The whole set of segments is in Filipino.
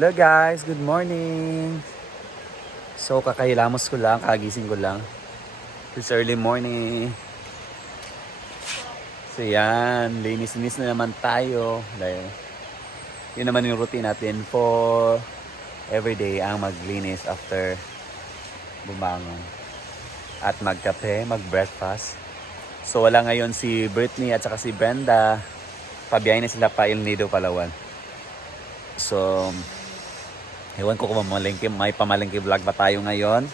Hello guys, good morning. So kakahilamos ko lang, kagising ko lang. It's early morning. So yan, linis-linis na naman tayo. Dahil yun naman yung routine natin for everyday ang maglinis after bumangon. At magkape, mag-breakfast. So wala ngayon si Brittany at saka si Brenda. Pabiyahin na sila pa El Nido, Palawan. So ewan ko kung may pamalengke vlog ba tayo ngayon?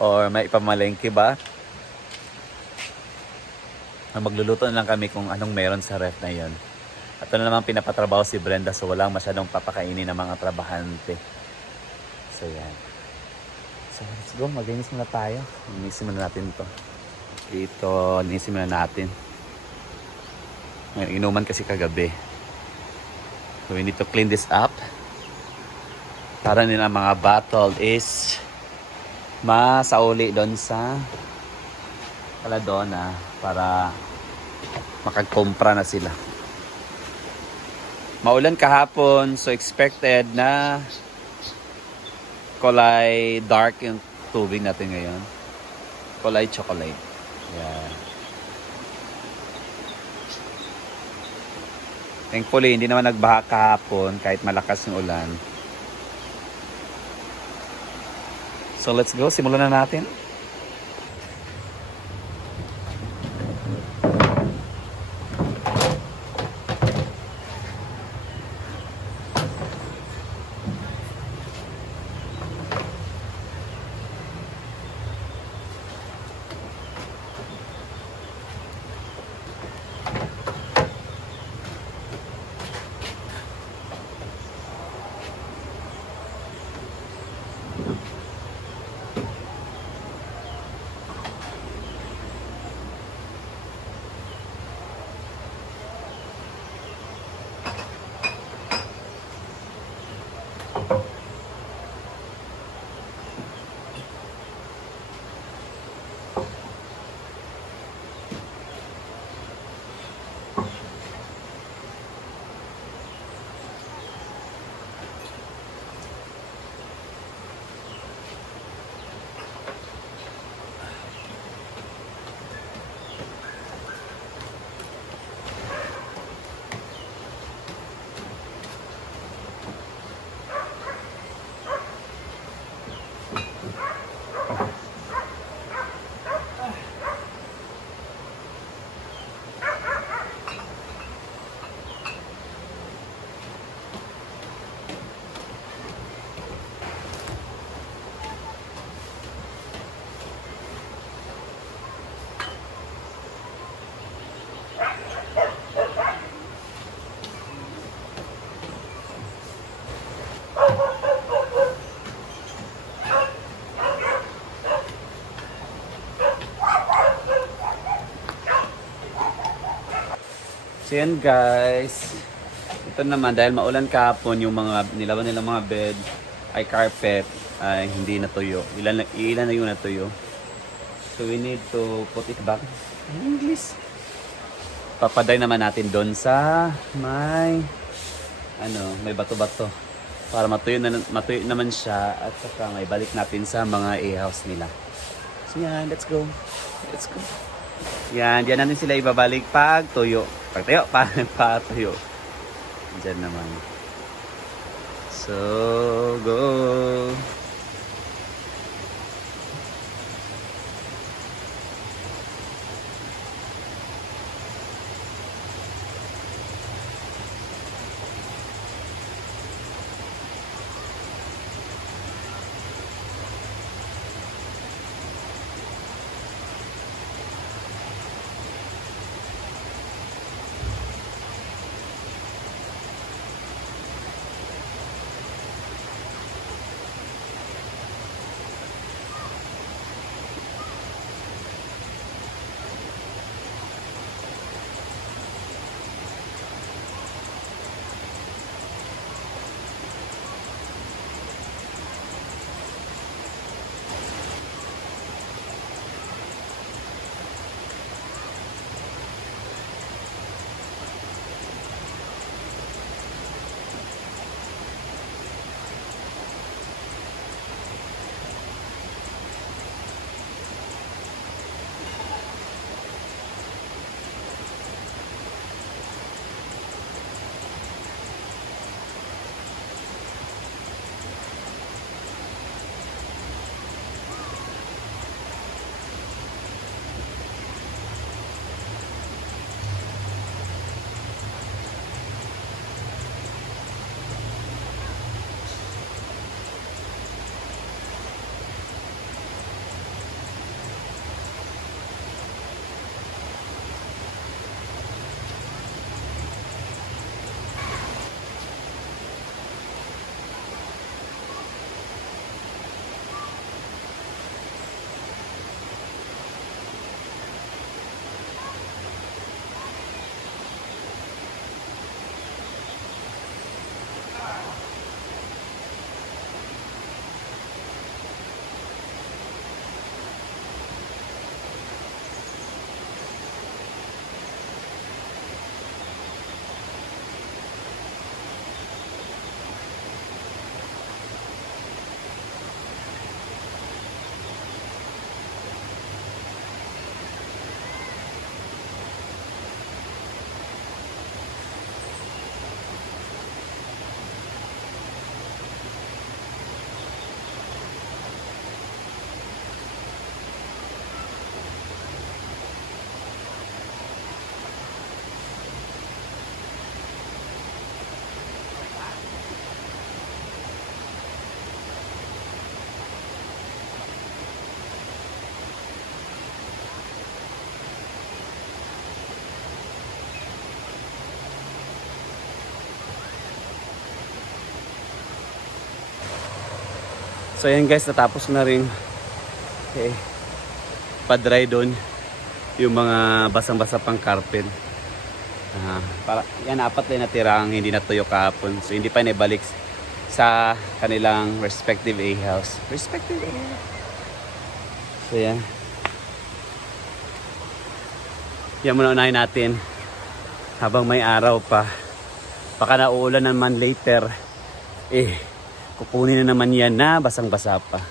Or may pamalengke ba? Magluluto na lang kami kung anong meron sa ref na yon. At ito na naman pinapatrabaho si Brenda, so walang masyadong papakainin ng mga trabahante. So yan. So let's go, maglinis muna tayo. Linisin muna natin to. Dito, linisin muna natin. May inuman kasi kagabi. So we need to clean this up. Para nila mga bottle is masauli doon sa Paladona para makagkumpra na sila. Maulan kahapon, so expected na kulay dark yung tubig natin ngayon. Kulay chocolate. Yeah. Thankfully, hindi naman nagbaha kahapon kahit malakas yung ulan. So let's go, simulan na natin. So yan guys, ito naman dahil maulan kahapon yung mga nilaban nilang mga bed ay carpet ay hindi natuyo. Ilan na yung natuyo. So we need to put it back in English. Papaday naman natin doon sa may bato-bato para matuyo naman siya at saka may balik natin sa mga a-house nila. So yan, let's go. Let's go. Yan, diyan natin sila ibabalik pag tuyo. Pag tuyo. Diyan naman. So, go. So ayan guys, natapos na rin. Okay. Pa-dry doon yung mga basang-basa pang carpet. Para yan, apat lang natirang hindi natuyo kahapon. So hindi pa naibalik sa kanilang respective A-house. Respective A-house. So yan. Yan muna unahin natin habang may araw pa. Baka nauulan naman later. Kukunin na naman yan na basang-basa pa.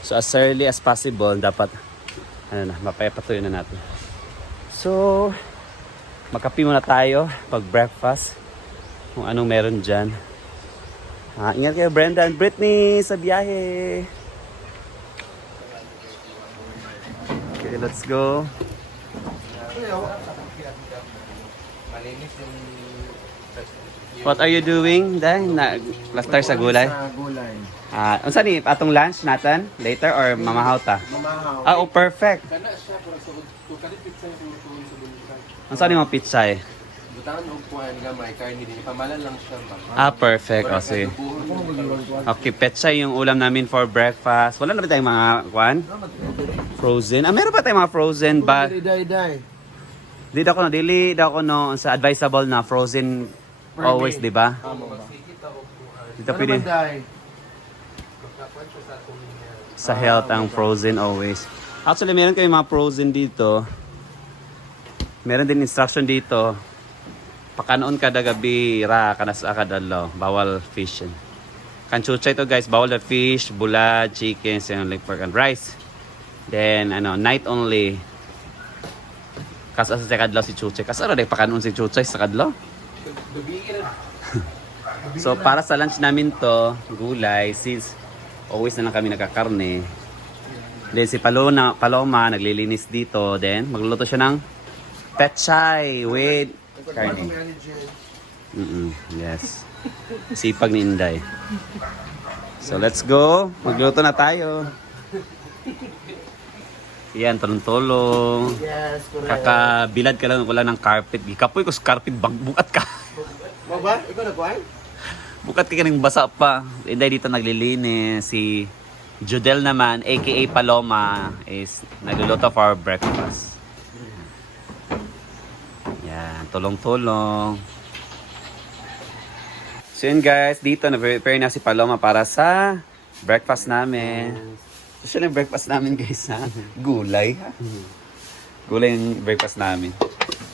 So as early as possible, dapat mapapatuyo na natin. So magkape muna tayo pag breakfast. Kung anong meron dyan. Ingat kayo Brenda and Britney sa biyahe. Okay, let's go. What are you doing? Last tayo sa gulay? Sa gulay. Unsa ni atong lunch natin? Later or mamahaw ta? Mamahaw. Oh, perfect. Unsa ni mga pizza eh? Butangan og kuan gamay karni din pamalan lang siya ba. Perfect. O, sige. Okay, petsa yung ulam namin for breakfast. Wala na ba tayong mga kuan? Frozen. Meron pa tayong mga frozen ba? Day. Dili ako no sa advisable na frozen always, di ba? Dito pwede sa health ang frozen always. Actually, meron kayong mga frozen dito. Meron din instruction dito. Pakanoon kada gabi ra kanas akadalaw. Bawal fish. Kanchucha ito guys, bawal na fish, bulad, chicken, like pork and rice. Then night only. Kasi sa kadlaw si Chuchay. Kasi ara day pakanoon si Chuchay sa kadlaw. So para sa lunch namin to, gulay, since always na lang kami nagkakarne. Then si Paloma naglilinis dito, then magluluto siya ng pechay with karne. Yes. Sipag ni Inday. So let's go. Magluto na tayo. Yan, tulong-tulong. Yes, correct. Kakabilad ka lang wala ng carpet. Gikapoy ko sa carpet, bukat ka. Ba? Ikaw nagkuhan? Bukat ka kanang basa pa. Inday dito naglilinis. Si Judel naman, aka Paloma, is nagluluto for breakfast. Yan, tulong-tulong. So yun guys, dito na-prepare na si Paloma para sa breakfast namin. Ito yung breakfast namin guys ha. Gulay ha. Gulay yung breakfast namin.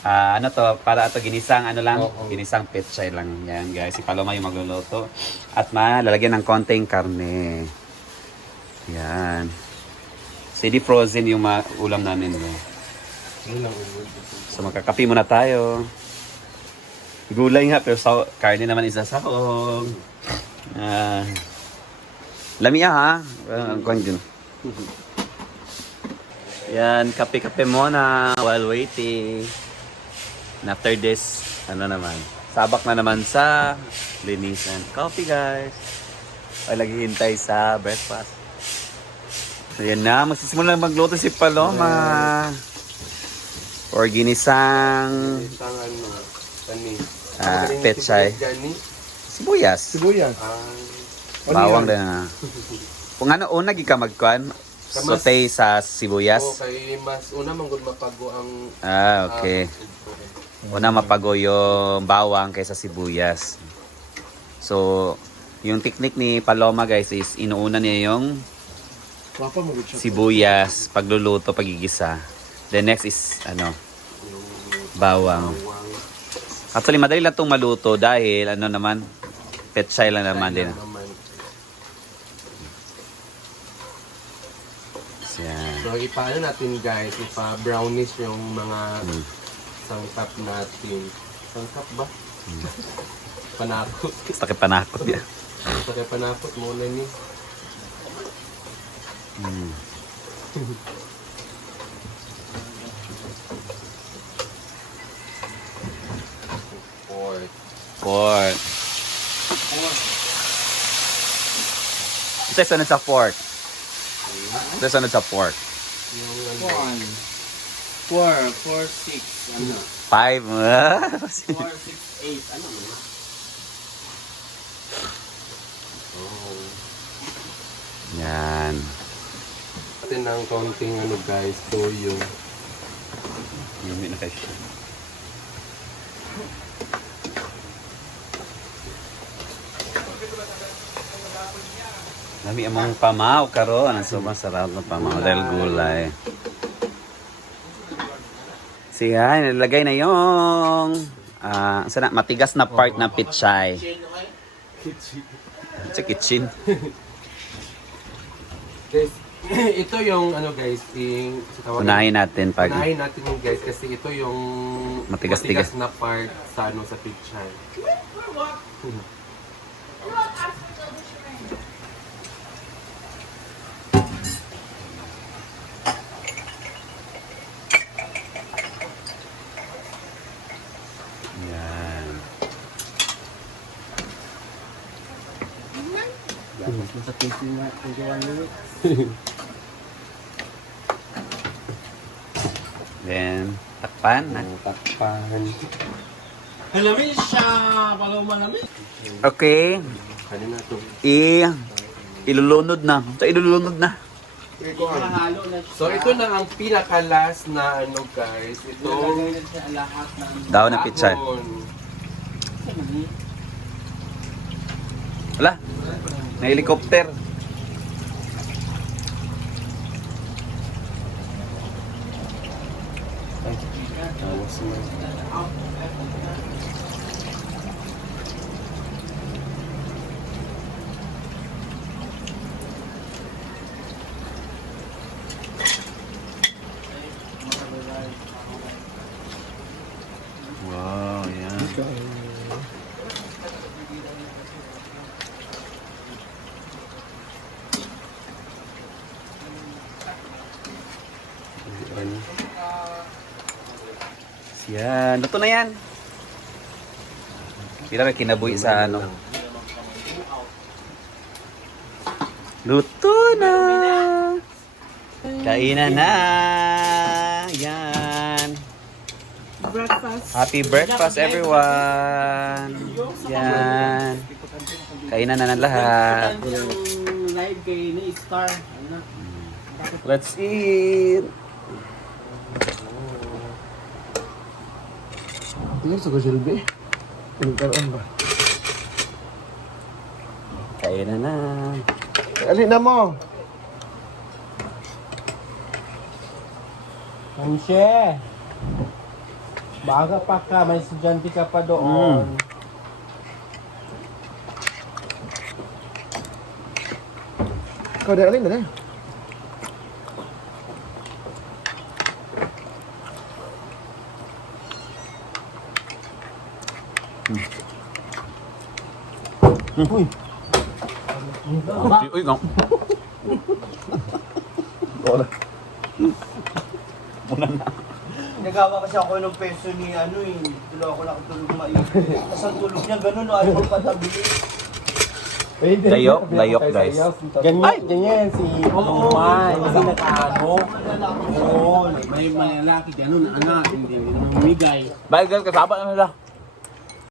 Para ito ginisang ginisang pechay lang yan guys. Si Paloma yung magluluto. At malalagyan ng konting karne. Yan. Steady frozen yung ulam namin. So magkakape muna tayo. Gulay nga pero karne naman isa sahog. Lamia ha. Yan, kape-kape muna while waiting. And after this, sabak na naman sa linisan. Coffee guys. Ay naghihintay sa breakfast. So yan na, magsisimula na magluto si Paloma. Or ginisang pechay. Sibuyas. Bawang din na. Kung una gika magkuan, sote sa sibuyas. Okay, mas una manggod mapago ang okay. Una mapago yung bawang kaysa sibuyas. So, yung technique ni Paloma guys is inuuna niya yung sibuyas pagluluto, pagigisa. The next is bawang. Actually, madali lang itong maluto dahil pechay lang naman din. Yan. So ipaano natin guys, ipa-brownish yung mga sangkap natin. Sangkap ba? Panakot. Basta kay panakot yan. Basta kay panakot muna ni. Pork. Ito sunod sa pork. Ito sunod sa pork. 1, 4, 4, 6, 5. 4, 6, 8, Yan. Natin ng konting ano guys, toyo. Yumi na kayo siya. Dami among pamaw karon. Sobrang sarap ng pamaw dahil gulay. Siya, nilagay na yung sana matigas na part ng pichay. Sa kitchen. Guys, ito yung ano guys, yung Unahin natin pag unahin natin yung guys kasi ito yung Matigas-tigas. na part sa ano sa picture. yan. Sa picture na 21 minutes. Then, takpan na. Takpan. Halamin siya! Palaw malamin! Okay. Kanina to. Ilulunod na. So, ilulunod na. Mahalo na siya. So ito na ang pinaka-last na ano guys. Ito Ilagay na siya lahat ng... Daw na pichay. Wala. Na helicopter. Wow, yan. Yan. Luto na yan. Kira may kinabuhi sa ano. Luto na. Kainan na. Yan. Breakfast. Happy breakfast everyone. Yan. Kainan na ng lahat. Yung live kay ni Star. Ano na? Let's eat. Ano sa Silbi? Nagkaroon ba? Kainan na. Alin na mo? Anshe! Baga pa ka, may estudyante ka pa doon. Ikaw na alin na. Uy, no. Wala. Muna na. Nagawa kasi ako ng peso ni ano eh. Tulo ako nakatulog maigi. Tapos ang tulog niya ganun, ayaw magpatabi. Layok, layok guys. Ganyan, ganyan si Umay. Kasi nakaano. Oo. May lalaki, gano'n, anak, hindi namimigay. Bye guys, kasama na nila.